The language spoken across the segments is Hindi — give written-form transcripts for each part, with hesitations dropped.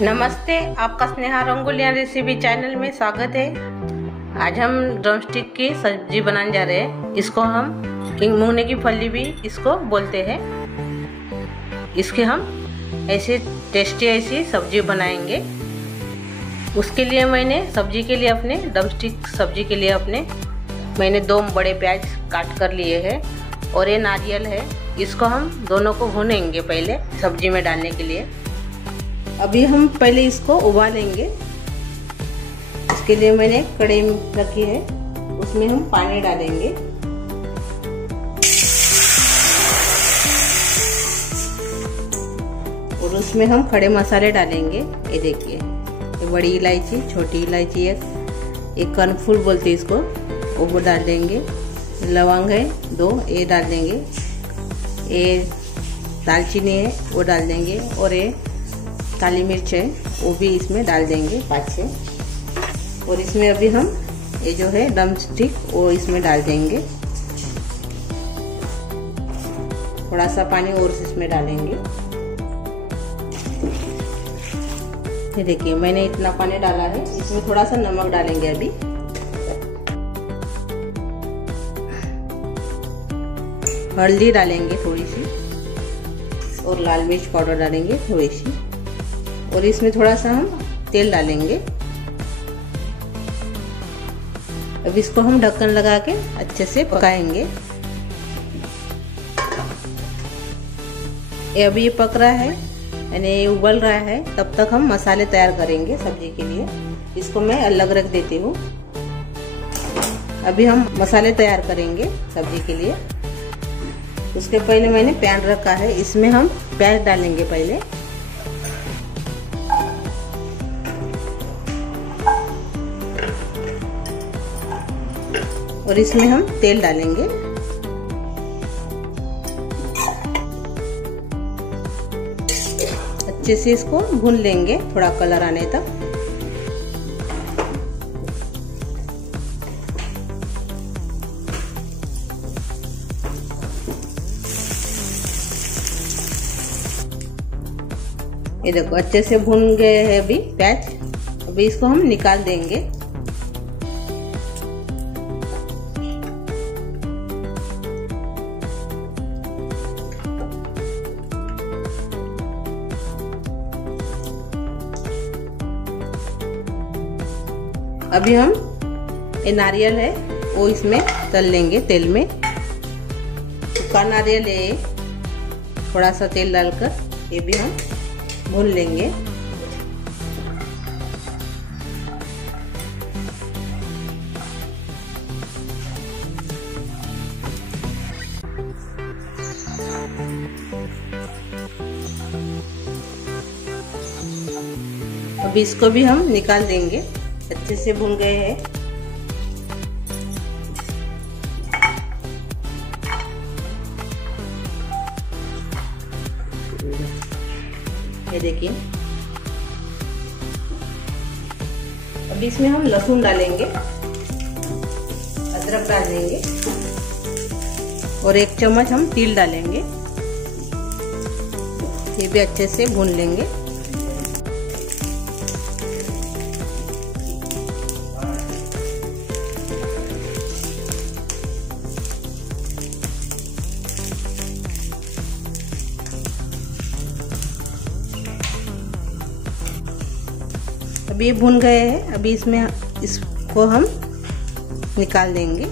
नमस्ते, आपका स्नेहा रंगोलिया रेसिपी चैनल में स्वागत है। आज हम ड्रमस्टिक की सब्जी बनाने जा रहे हैं। इसको हम मुंगने की फली भी इसको बोलते हैं। इसके हम ऐसे टेस्टी ऐसी सब्जी बनाएंगे। उसके लिए मैंने सब्जी के लिए अपने ड्रमस्टिक सब्जी के लिए मैंने 2 बड़े प्याज काट कर लिए हैं और ये नारियल है। इसको हम दोनों को भूनेंगे पहले सब्जी में डालने के लिए। अभी हम पहले इसको उबालेंगे। इसके लिए मैंने कढ़ाई रखी है, उसमें हम पानी डालेंगे। और उसमें हम खड़े मसाले डालेंगे। ये देखिए, ये बड़ी इलायची, छोटी इलायची, एक कर्नफूल बोलते हैं इसको, वो डाल देंगे। लौंग है 2, ये डाल देंगे। ये दालचीनी है, वो डाल देंगे। और ये काली मिर्च है, वो भी इसमें डाल देंगे 5-6। और इसमें अभी हम ये जो है ड्रमस्टिक वो इसमें डाल देंगे। थोड़ा सा पानी और इसमें डालेंगे। ये देखिए, मैंने इतना पानी डाला है। इसमें थोड़ा सा नमक डालेंगे अभी। हल्दी डालेंगे थोड़ी सी, और लाल मिर्च पाउडर डालेंगे थोड़ी सी। और इसमें थोड़ा सा हम तेल डालेंगे। अब इसको हम ढक्कन लगा के अच्छे से पकाएंगे। ये अभी पक रहा है, यानी ये उबल रहा है। तब तक हम मसाले तैयार करेंगे सब्जी के लिए। इसको मैं अलग रख देती हूँ। अभी हम मसाले तैयार करेंगे सब्जी के लिए। उसके पहले मैंने पैन रखा है, इसमें हम प्याज डालेंगे पहले। और इसमें हम तेल डालेंगे। अच्छे से इसको भून लेंगे थोड़ा कलर आने तक। ये देखो, अच्छे से भून गए हैं अभी प्याज। अभी इसको हम निकाल देंगे। अभी हम ये नारियल है वो इसमें तल लेंगे तेल में। सूखा नारियल है, थोड़ा सा तेल डालकर ये भी हम भून लेंगे। अभी इसको भी हम निकाल देंगे। अच्छे से भून गए हैं। ये देखिए, अभी इसमें हम लहसुन डालेंगे, अदरक डाल देंगे, और 1 चम्मच हम तिल डालेंगे। ये भी अच्छे से भून लेंगे। अभी ये भून गए हैं। अभी इसको हम निकाल देंगे।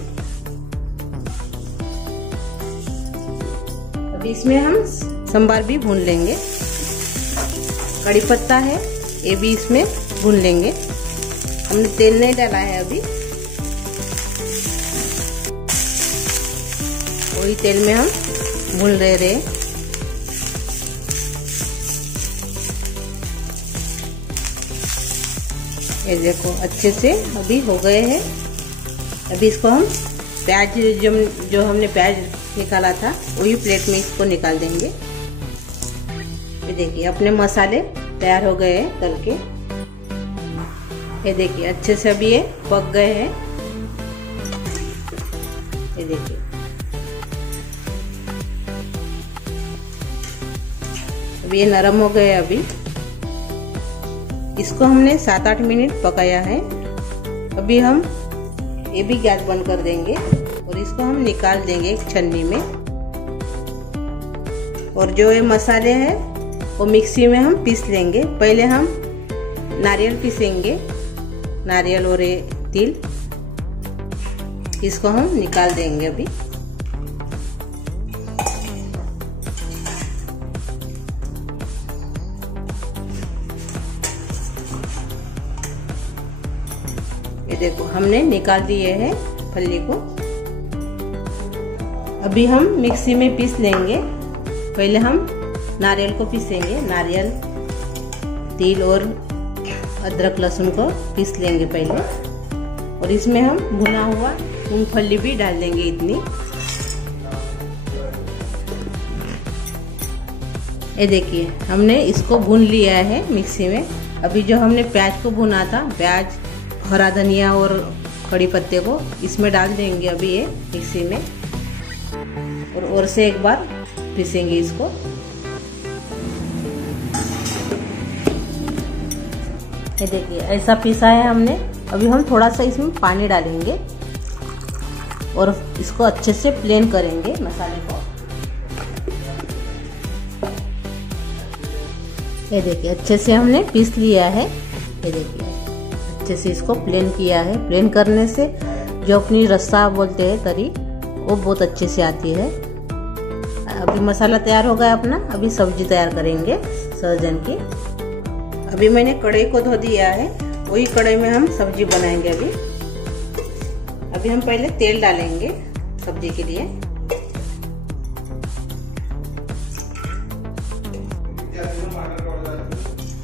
अभी इसमें हम सांभर भी भून लेंगे। कड़ी पत्ता है, ये भी इसमें भून लेंगे। हमने तेल नहीं डाला है अभी, वही तेल में हम भून रहे। ये देखो, अच्छे से अभी हो गए हैं। अभी इसको हम प्याज जो हमने प्याज निकाला था वही प्लेट में इसको निकाल देंगे। ये देखिए, अपने मसाले तैयार हो गए हैं तल के। ये देखिए, अच्छे से अभी ये पक गए हैं। ये देखिए, अभी ये नरम हो गए। अभी इसको हमने 7-8 मिनट पकाया है। अभी हम ये भी गैस बंद कर देंगे और इसको हम निकाल देंगे एक छन्नी में। और जो ये मसाले हैं वो मिक्सी में हम पीस लेंगे। पहले हम नारियल पीसेंगे, नारियल और ये तिल, इसको हम निकाल देंगे अभी। ये देखो हमने निकाल दिए हैं फली को। अभी हम मिक्सी में पीस लेंगे। पहले हम नारियल को पीसेंगे, नारियल, तिल और अदरक लहसुन को पीस लेंगे पहले। और इसमें हम भुना हुआ मूंगफली भी डाल देंगे इतनी। ये देखिए हमने इसको भून लिया है मिक्सी में। अभी जो हमने प्याज को भुना था, प्याज, हरा धनिया और कड़ी पत्ते को इसमें डाल देंगे अभी ये मिक्सी में। और से एक बार पीसेंगे इसको। ये देखिए ऐसा पीसा है हमने। अभी हम थोड़ा सा इसमें पानी डालेंगे और इसको अच्छे से प्लेन करेंगे मसाले को। ये देखिए अच्छे से हमने पीस लिया है। ये देखिए अच्छे से इसको प्लेन किया है। प्लेन करने से जो अपनी रस्सा बोलते हैं तरी, वो बहुत अच्छे से आती है। अभी मसाला तैयार हो गया अपना। अभी सब्जी तैयार करेंगे सहजन की। अभी मैंने कढ़ाई को धो दिया है, वही कढ़ाई में हम सब्जी बनाएंगे। अभी हम पहले तेल डालेंगे सब्जी के लिए।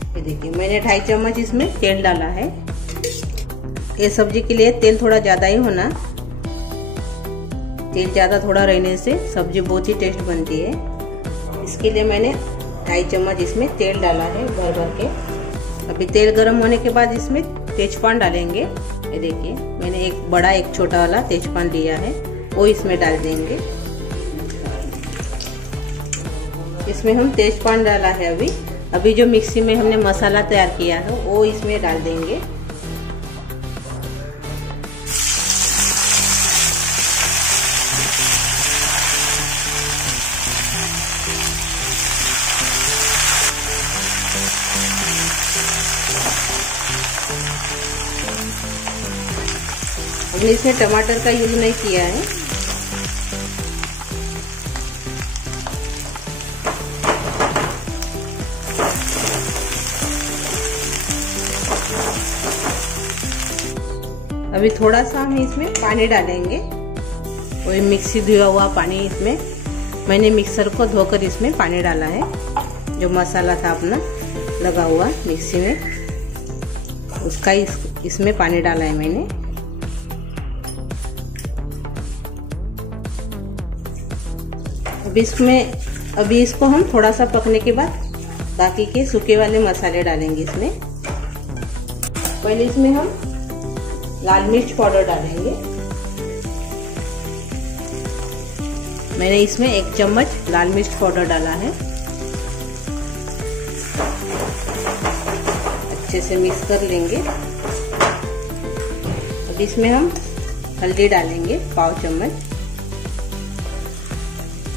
ये देखिए मैंने 2.5 चम्मच इसमें तेल डाला है। ये सब्जी के लिए तेल थोड़ा ज्यादा ही होना। तेल ज्यादा थोड़ा रहने से सब्जी बहुत ही टेस्ट बनती है। इसके लिए मैंने 2.5 चम्मच इसमें तेल डाला है भर भर के। अभी तेल गर्म होने के बाद इसमें तेजपान डालेंगे। ये देखिए मैंने एक बड़ा एक छोटा वाला तेजपान लिया है, वो इसमें डाल देंगे। इसमें हम तेजपान डाला है। अभी जो मिक्सी में हमने मसाला तैयार किया है वो इसमें डाल देंगे। हमने इसमें टमाटर का यूज नहीं किया है। अभी थोड़ा सा हम इसमें पानी डालेंगे, वही मिक्सी धुआ हुआ पानी। इसमें मैंने मिक्सर को धोकर इसमें पानी डाला है। जो मसाला था अपना लगा हुआ मिक्सी में, उसका इसमें पानी डाला है मैंने। अभी इसको हम थोड़ा सा पकने के बाद बाकी के सूखे वाले मसाले डालेंगे इसमें। पहले इसमें हम लाल मिर्च पाउडर डालेंगे। मैंने इसमें 1 चम्मच लाल मिर्च पाउडर डाला है। अच्छे से मिक्स कर लेंगे। अब इसमें हम हल्दी डालेंगे 1/4 चम्मच।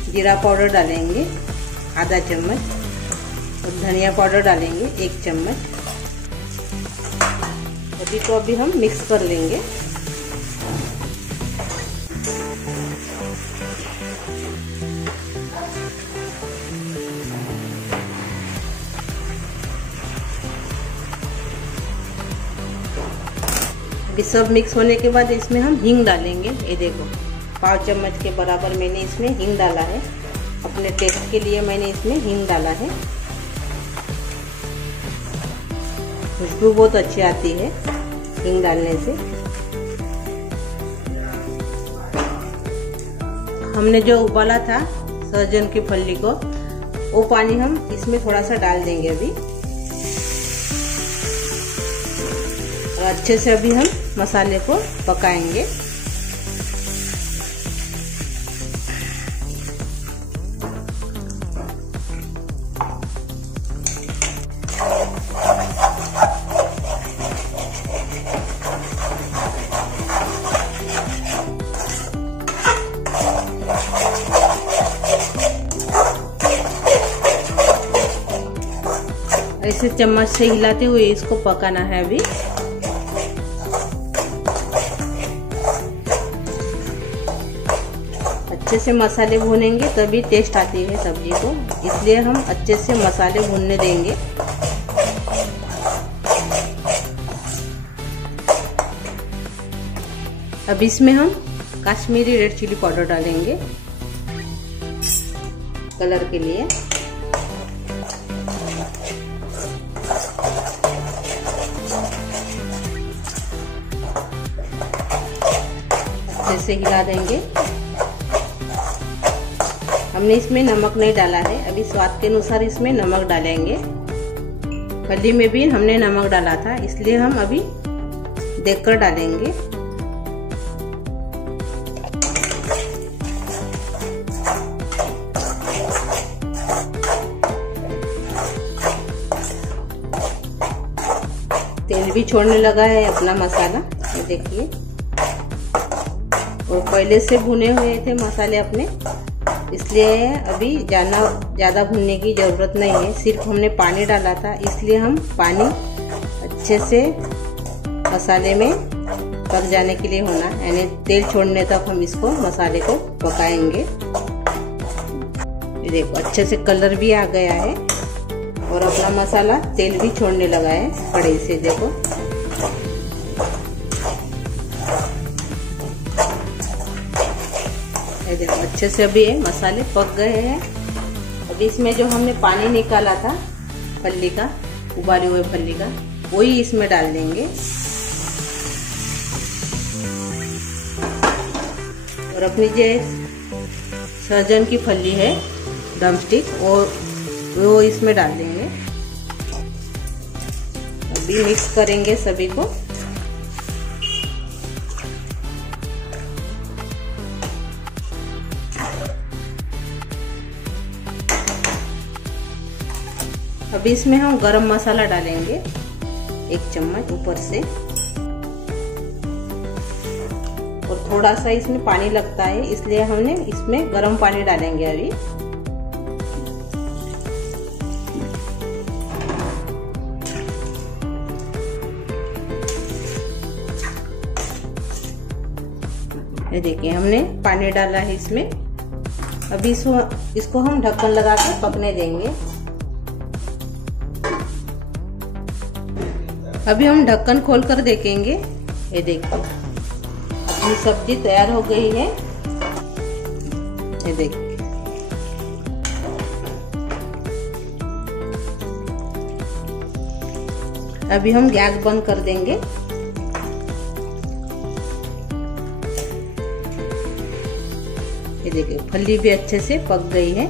जीरा पाउडर डालेंगे आधा चम्मच और धनिया पाउडर डालेंगे 1 चम्मच। अभी को अभी हम मिक्स कर लेंगे। अभी सब मिक्स होने के बाद इसमें हम हींग डालेंगे। ये देखो 5 चम्मच के बराबर मैंने इसमें हींग डाला है। अपने टेस्ट के लिए मैंने इसमें हींग डाला है। खुशबू बहुत अच्छी आती है हींग डालने से। हमने जो उबाला था सहजन की फली को, वो पानी हम इसमें थोड़ा सा डाल देंगे अभी। और अच्छे से अभी हम मसाले को पकाएंगे। ऐसे चम्मच से हिलाते हुए इसको पकाना है। अभी अच्छे से मसाले भूनेंगे तभी टेस्ट आती है सब्जी को, इसलिए हम अच्छे से मसाले भूनने देंगे। अब इसमें हम कश्मीरी रेड चिली पाउडर डालेंगे कलर के लिए। अच्छे से हिला देंगे। हमने इसमें नमक नहीं डाला है, अभी स्वाद के अनुसार इसमें नमक डालेंगे। फली में भी हमने नमक डाला था, इसलिए हम अभी देखकर डालेंगे। तेल भी छोड़ने लगा है अपना मसाला, ये देखिए। और पहले से भुने हुए थे मसाले अपने, इसलिए अभी ज़्यादा भुनने की ज़रूरत नहीं है। सिर्फ हमने पानी डाला था, इसलिए हम पानी अच्छे से मसाले में पक जाने के लिए होना, यानी तेल छोड़ने तक हम इसको मसाले को पकाएंगे। ये देखो अच्छे से कलर भी आ गया है और अपना मसाला तेल भी छोड़ने लगा है कढ़ाई से। देखो ये देखो अच्छे से अभी ये मसाले पक गए हैं। अभी इसमें जो हमने पानी निकाला था फली का, उबाले हुए फली का, वही इसमें डाल देंगे। और अपनी जो सहजन की फली है ड्रमस्टिक, और वो इसमें डाल देंगे। अभी मिक्स करेंगे सभी को। अभी इसमें हम गरम मसाला डालेंगे 1 चम्मच ऊपर से, और थोड़ा सा इसमें पानी लगता है, इसलिए हमने इसमें गरम पानी डालेंगे अभी। ये देखिए हमने पानी डाला है इसमें। अभी इसको हम ढक्कन लगा कर पकने देंगे। अभी हम ढक्कन खोलकर देखेंगे। ये देखिए अपनी सब्जी तैयार हो गई है। ये देखिए अभी हम गैस बंद कर देंगे। ये देखिए फली भी अच्छे से पक गई है।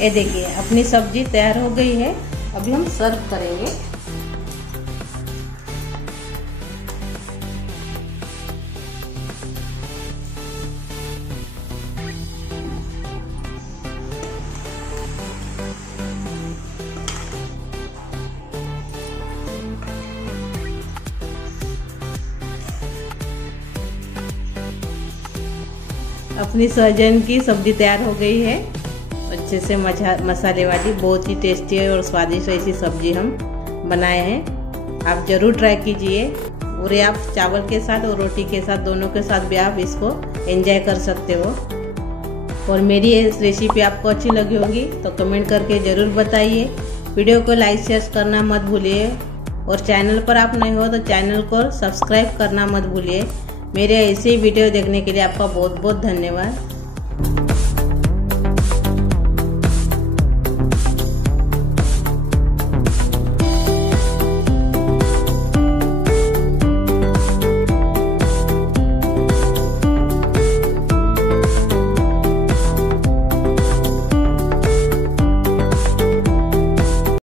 ये देखिए अपनी सब्जी तैयार हो गई है। अभी हम सर्व करेंगे। अपनी सहजन की सब्जी तैयार हो गई है, अच्छे से मसाले वाली, बहुत ही टेस्टी है और स्वादिष्ट ऐसी सब्जी हम बनाए हैं। आप ज़रूर ट्राई कीजिए। और आप चावल के साथ और रोटी के साथ, दोनों के साथ भी आप इसको एंजॉय कर सकते हो। और मेरी ये रेसिपी आपको अच्छी लगी होगी तो कमेंट करके ज़रूर बताइए। वीडियो को लाइक शेयर करना मत भूलिए, और चैनल पर आप नए हो तो चैनल को सब्सक्राइब करना मत भूलिए। मेरे ऐसे वीडियो देखने के लिए आपका बहुत बहुत धन्यवाद।